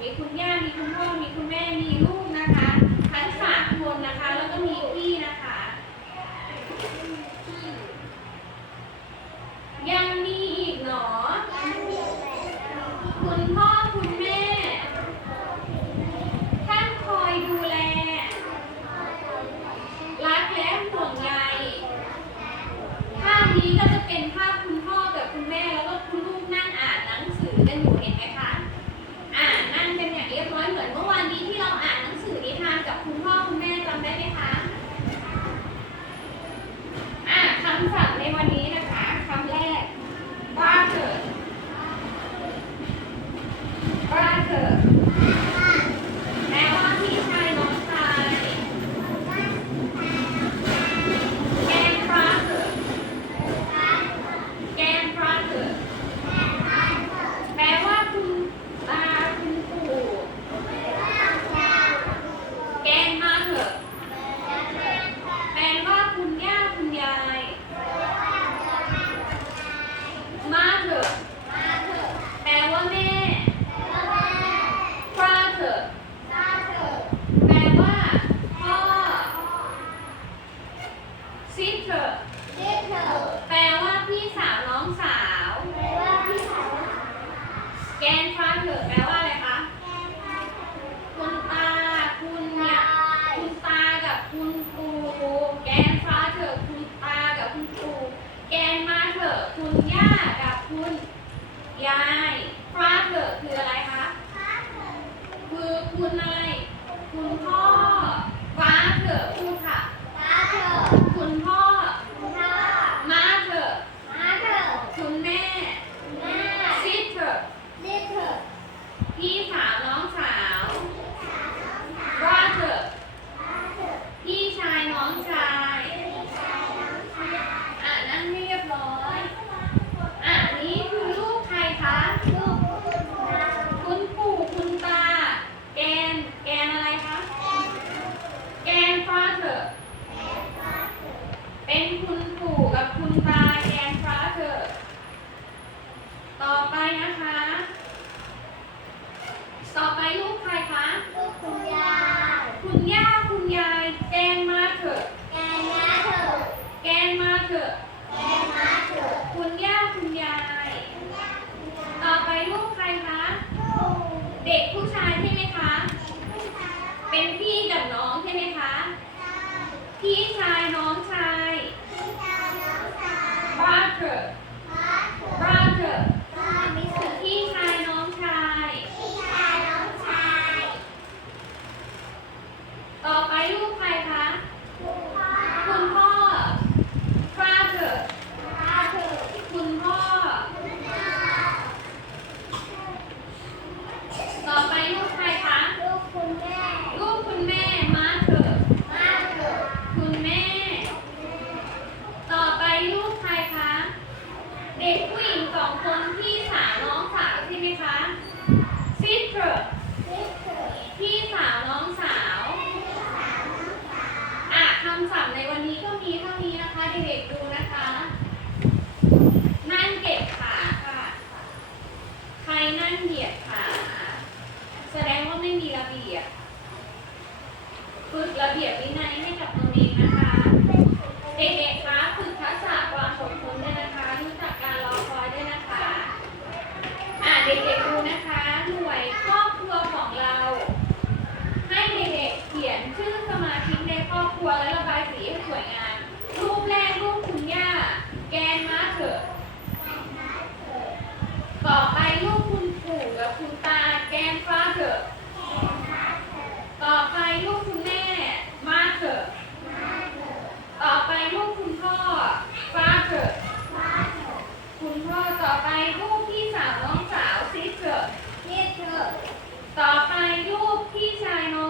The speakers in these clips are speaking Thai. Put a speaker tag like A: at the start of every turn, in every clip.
A: 结婚呀。 น้
B: อง
A: ชา
B: ย
A: Barker Barker ฝึกระเบียบวินัยให้กับตัวเองนะคะ เด็ ต่อไปรูปพี่สาวน้องสาวซิเตอเนเธอต่อไปรูปพี่ชายน้อง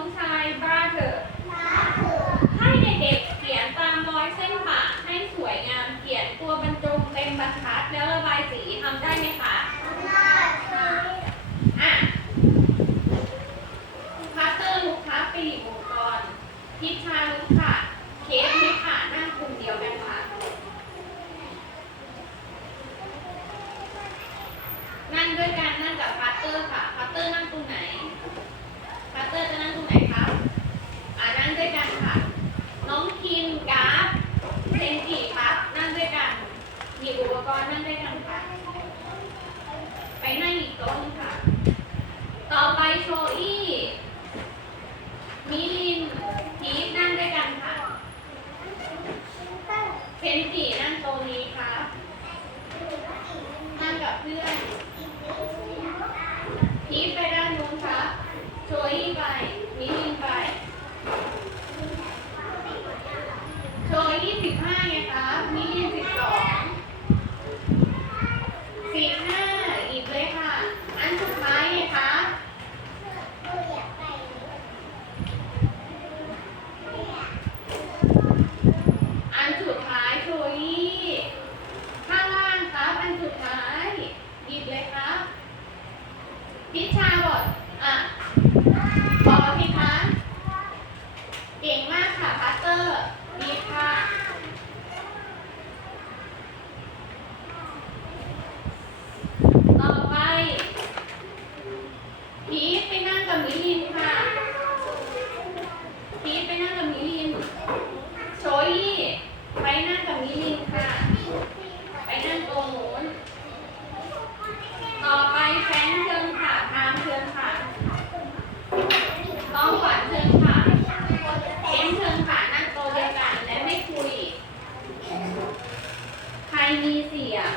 A: ยนวิถีนั่งตรงนี้ครับ นั่งกับเพื่อนพีทไปด้านนู้นครับโชยไปนี่ มีเสียง